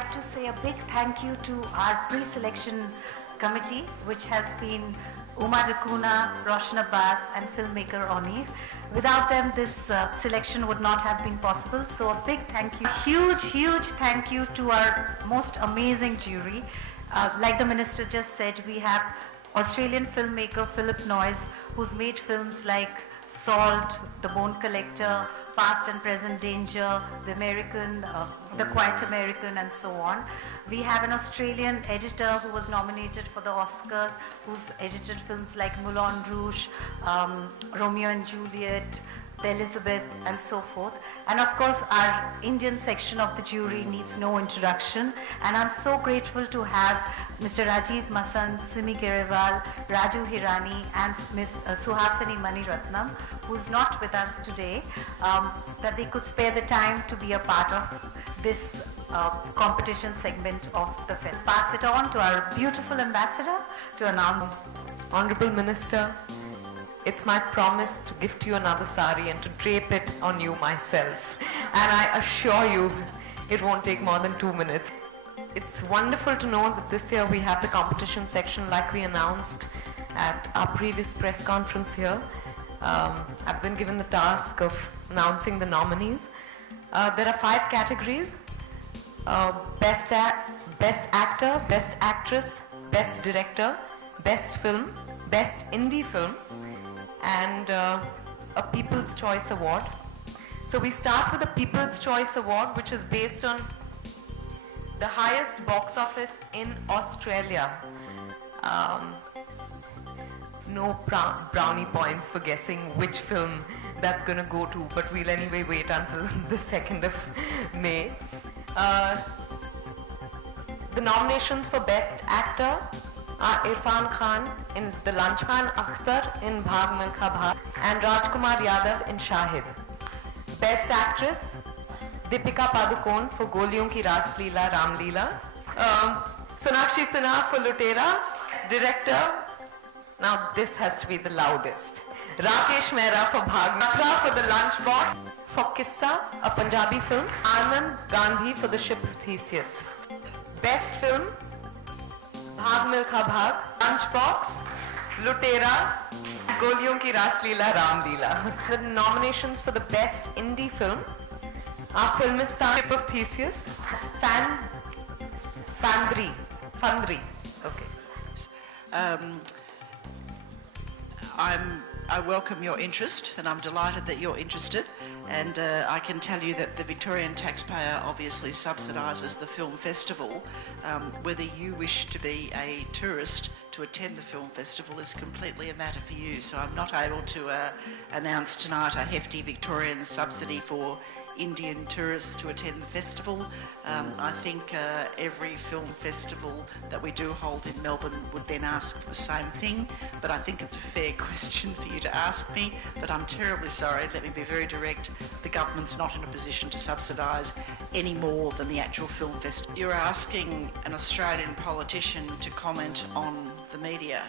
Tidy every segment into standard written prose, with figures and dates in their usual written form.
like to say a big thank you to our pre-selection committee, which has been Uma Dakuna, Roshan Abbas, and filmmaker Onir. Without them, this selection would not have been possible. So a big thank you, huge thank you to our most amazing jury. Like the minister just said, we have Australian filmmaker Philip Noyes, who's made films like Salt, The Bone Collector, Past and Present Danger, The American, The Quiet American, and so on. We have an Australian editor who was nominated for the Oscars, who's edited films like Moulin Rouge, Romeo and Juliet, The Elizabeth, and so forth. And of course, our Indian section of the jury needs no introduction. And I'm so grateful to have Mr. Rajiv Masand, Simi Gerewal, Raju Hirani, and Ms. Suhasini Maniratnam, who's not with us today, that they could spare the time to be a part of this competition segment of the film. Pass it on to our beautiful ambassador to announce. Honorable Minister, it's my promise to gift you another sari and to drape it on you myself. And I assure you, it won't take more than 2 minutes. It's wonderful to know that this year we have the competition section like we announced at our previous press conference here. I've been given the task of announcing the nominees. There are 5 categories: Best Actor, Best Actress, Best Director, Best Film, Best Indie Film, and a People's Choice Award. So we start with the People's Choice Award, which is based on the highest box office in Australia. No brownie points for guessing which film that's going to go to, but we'll anyway wait until the 2nd of May. The nominations for Best Actor are Irfan Khan in The Lunchman, Akhtar in Bhag Milkha Bhag, and Rajkumar Yadav in Shahid. Best Actress, Deepika Padukone for Goliyon Ki Ras Leela Ram Leela. Sonakshi Sinha for Lutera. Director, now this has to be the loudest. Rakesh Mehra for Bhag Milkha for The Lunchbox. For Kissa, a Punjabi film. Anand Gandhi for The Ship of Theseus. Best Film, Bhag Milkha Bhag, Lunchbox, Lutera, Goliyon Ki Ras Leela Ram Leela. The nominations for the Best Indie Film are Filmistan, Ship of Theseus, Fandri. Okay. I welcome your interest, and I'm delighted that you're interested. And I can tell you that the Victorian taxpayer obviously subsidises the film festival. Whether you wish to be a tourist to attend the film festival is completely a matter for you. So I'm not able to announce tonight a hefty Victorian subsidy for Indian tourists to attend the festival. I think every film festival that we do hold in Melbourne would then ask for the same thing, but I think it's a fair question for you to ask me, but I'm terribly sorry. Let me be very direct. The government's not in a position to subsidise any more than the actual film festival. You're asking an Australian politician to comment on the media.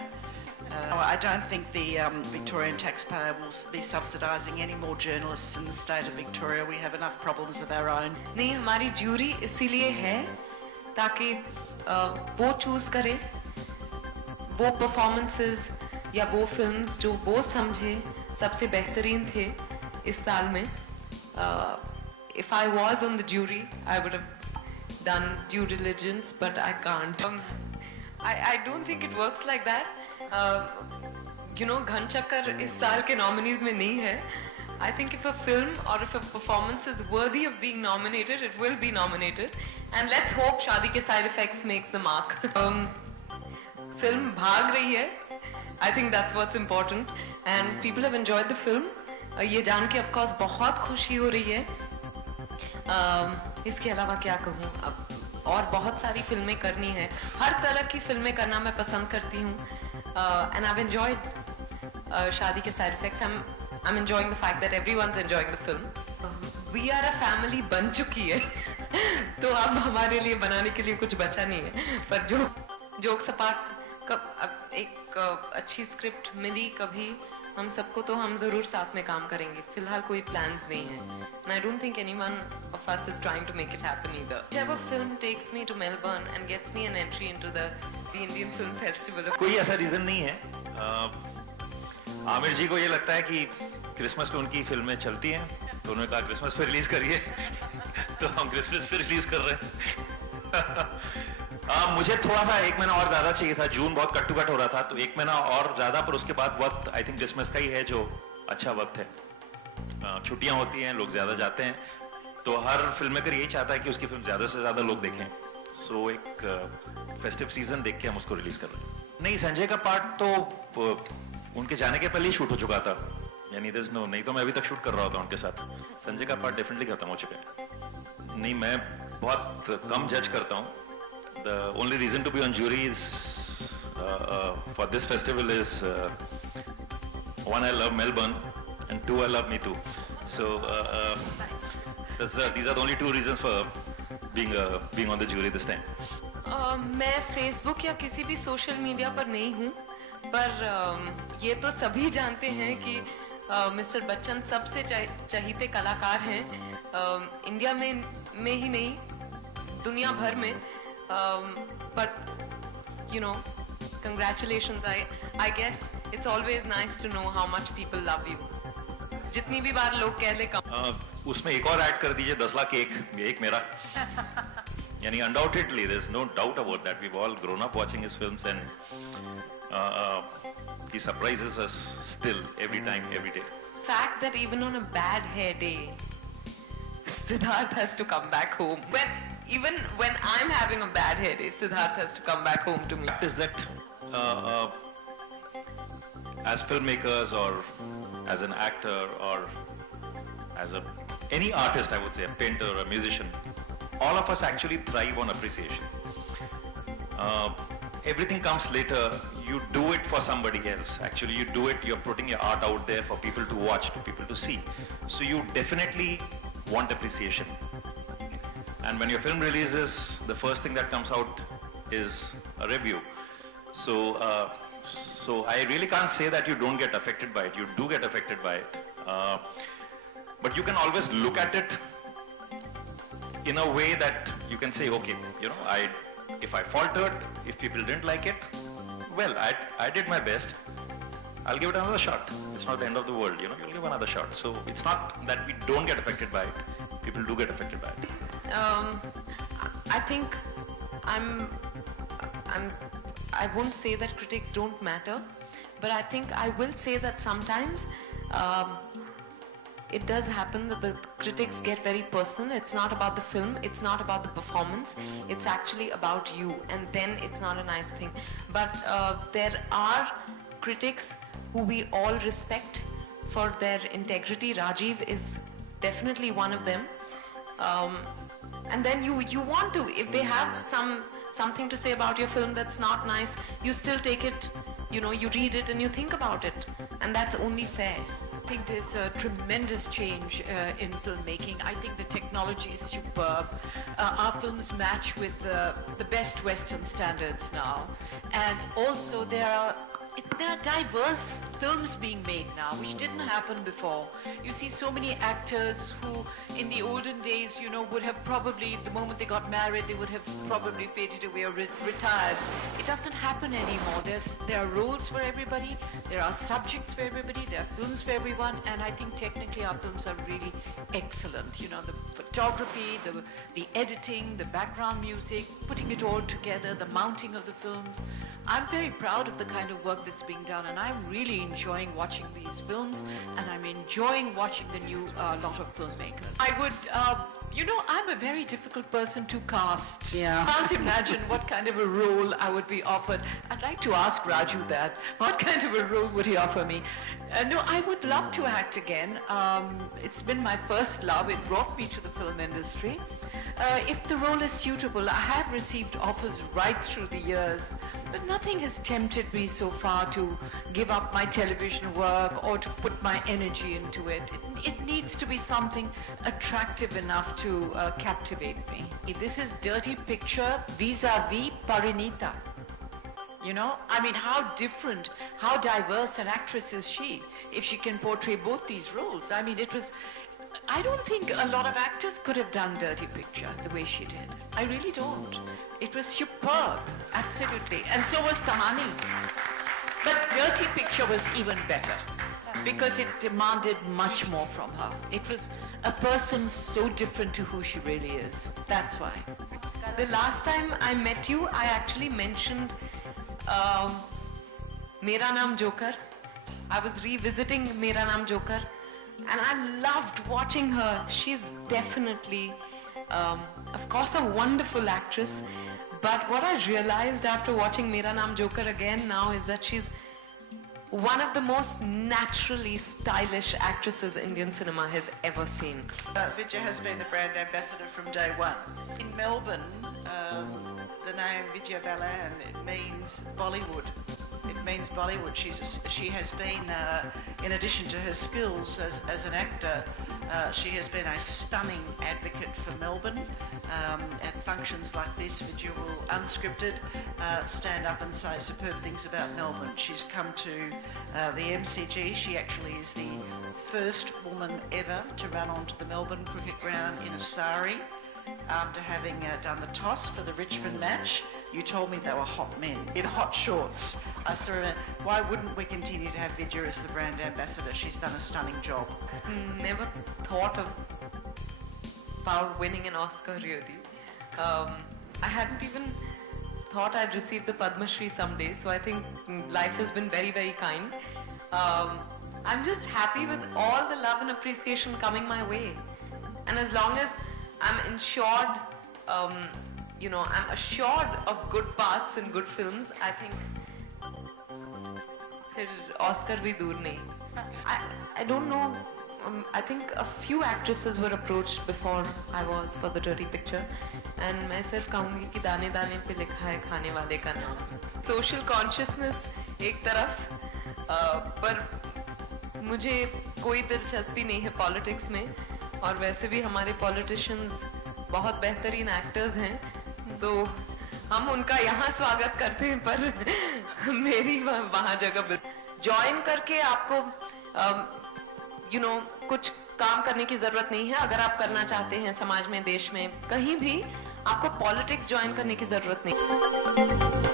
I don't think the Victorian taxpayer will be subsidising any more journalists in the state of Victoria. We have enough problems of our own. नहीं, हमारी jury इसीलिए है ताकि वो choose करे वो performances या वो फिल्म्स जो वो समझे सबसे बेहतरीन थे इस साल में. If I was on the jury, I would have done due diligence, but I can't. I don't think it works like that. घन चक्कर इस साल के nominees में नहीं है. I think if a film or if a performance is worthy of being nominated, it will be nominated. And let's hope Shaadi Ke Side Effects makes the mark. Film भाग रही है. I think that's what's important. And people have enjoyed the film. ये जान के of course बहुत खुशी हो रही है. इसके अलावा क्या कहूँ अब और बहुत सारी फिल्में करनी है. हर तरह की फिल्में करना मैं पसंद करती हूँ. And I've enjoyed Shaadi Ke Side Effects. I'm enjoying the fact that everyone's enjoying the film. We are a family बन चुकी है. तो अब हमारे लिए बनाने के लिए कुछ बचा नहीं है. पर जोक सपाट एक अच्छी स्क्रिप्ट मिली कभी हम सबको तो हम जरूर साथ में काम करेंगे. फिलहाल कोई plans नहीं है. And I don't think anyone of us is trying to make it happen either. Whichever film takes me to Melbourne and gets me an entry into the Indian Film Festival. कोई ऐसा reason नहीं है. आमिर जी को ये लगता है कि Christmas पे उनकी फिल्में चलती हैं, तो उन्होंने कहा क्रिसमस पे रिलीज करिए. तो हम क्रिसमस पे रिलीज कर रहे हैं. मुझे थोड़ा सा 1 महीना और ज्यादा चाहिए था. जून बहुत कट टू कट हो रहा था, तो 1 महीना और ज्यादा, पर उसके बाद वक्त आई थिंक क्रिसमस का ही है जो अच्छा वक्त है. छुट्टियां होती हैं, लोग ज्यादा जाते हैं, तो हर फिल्म मेकर यही चाहता है कि उसकी फिल्म ज्यादा से ज्यादा लोग देखें. सो एक फेस्टिव सीजन देख के हम उसको रिलीज कर रहे हैं. नहीं, संजय का पार्ट तो उनके जाने के पहले ही शूट हो चुका था. यानी नहीं तो मैं अभी तक शूट कर रहा होता उनके साथ. संजय का पार्ट डेफिनेटली खत्म हो चुका है. नहीं, मैं बहुत कम जज करता हूँ. The only reason to be on jury is for this festival is one, I love Melbourne, and 2, I love me too. So these are the only 2 reasons for being on the jury this time. मैं Facebook या किसी भी social media पर नहीं हूँ, पर ये तो सभी जानते हैं कि मिस्टर बच्चन सबसे चहीते कलाकार हैं. इंडिया में ही नहीं, दुनिया भर में. But you know, congratulations. I guess it's always nice to know how much people love you. जितनी भी बार लोग कह ले कम. उसमें एक और ऐड कर दीजिए, 10 लाख एक मेरा. यानी undoubtedly there's no doubt about that. We've all grown up watching his films, and he surprises us still every time, every day. Fact that even on a bad hair day, Siddharth has to come back home. Even when I'm having a bad hair day, Siddharth has to come back home to me. Is that as filmmakers or as an actor or as any artist, I would say, a painter, a musician, all of us actually thrive on appreciation. Everything comes later. You do it for somebody else. Actually, you do it, you're putting your art out there for people to watch, for people to see. So you definitely want appreciation. And when your film releases, the first thing that comes out is a review. So I really can't say that you don't get affected by it. You do get affected by it. But you can always look at it in a way that you can say, okay, if I faltered, if people didn't like it, well, I did my best. I'll give it another shot. It's not the end of the world, you'll give another shot. So it's not that we don't get affected by it. People do get affected by it. I think I won't say that critics don't matter, but I think I will say that sometimes it does happen that the critics get very personal. It's not about the film, it's not about the performance, it's actually about you, and then it's not a nice thing. But there are critics who we all respect for their integrity. Rajiv is definitely one of them. And then you want to, if they have something to say about your film that's not nice, you still take it, you read it and you think about it, and that's only fair. I think there's a tremendous change in filmmaking. I think the technology is superb. Our films match with the best Western standards now, and also there are diverse films being made now, which didn't happen before. You see so many actors who in the olden days, would have probably, the moment they got married, they would have probably faded away or retired. It doesn't happen anymore. There are roles for everybody, there are subjects for everybody, there are films for everyone, and I think technically our films are really excellent. The photography, the editing, the background music, putting it all together, the mounting of the films. I'm very proud of the kind of work that's being done, and I'm really enjoying watching these films, and I'm enjoying watching the new lot of filmmakers. I would, I'm a very difficult person to cast. Yeah. Can't imagine what kind of a role I would be offered. I'd like to ask Raju that. What kind of a role would he offer me? No, I would love to act again. It's been my first love. It brought me to the film industry. If the role is suitable, I have received offers right through the years, but nothing has tempted me so far to give up my television work or to put my energy into it. It needs to be something attractive enough to captivate me. This is Dirty Picture vis-a-vis Parinita. How different, how diverse an actress is she if she can portray both these roles. I mean, it was, I don't think a lot of actors could have done Dirty Picture the way she did. I really don't. It was superb, absolutely. And so was Kahani. But Dirty Picture was even better because it demanded much more from her. It was a person so different to who she really is. That's why. The last time I met you, I actually mentioned Mera Naam Joker. I was revisiting Mera Naam Joker and I loved watching her. She's definitely, of course, a wonderful actress. But what I realized after watching Mera Naam Joker again now is that she's one of the most naturally stylish actresses Indian cinema has ever seen. Vijay has been the brand ambassador from day one. In Melbourne, the name Vijay Balan, it means Bollywood. It means Bollywood. She has been, in addition to her skills as an actor, she has been a stunning advocate for Melbourne. At functions like this, Vijay will, unscripted, stand up and say superb things about Melbourne. She's come to the MCG. She actually is the first woman ever to run onto the Melbourne cricket ground in a sari after having done the toss for the Richmond match. You told me they were hot men in hot shorts. I said, why wouldn't we continue to have Vijay as the brand ambassador? She's done a stunning job. Never thought about winning an Oscar, really. I hadn't even thought I'd receive the Padma Shri someday, so I think life has been very, very kind. I'm just happy with all the love and appreciation coming my way. And as long as I'm ensured, I'm assured of good parts and good films, I think Oscar bhi dur nahi. I don't know. I think a few actresses were approached before I was for the Dirty Picture, and मैं सिर्फ कहूँगी कि दाने दाने पे लिखा है खाने वाले का नाम. Social consciousness एक तरफ, पर मुझे कोई दिलचस्पी नहीं है politics में, और वैसे भी हमारे politicians बहुत बेहतरीन actors हैं, तो हम उनका यहाँ स्वागत करते हैं, पर मेरी वहाँ जगह join करके आपको कुछ काम करने की जरूरत नहीं है. अगर आप करना चाहते हैं समाज में, देश में, कहीं भी, आपको पॉलिटिक्स ज्वाइन करने की जरूरत नहीं.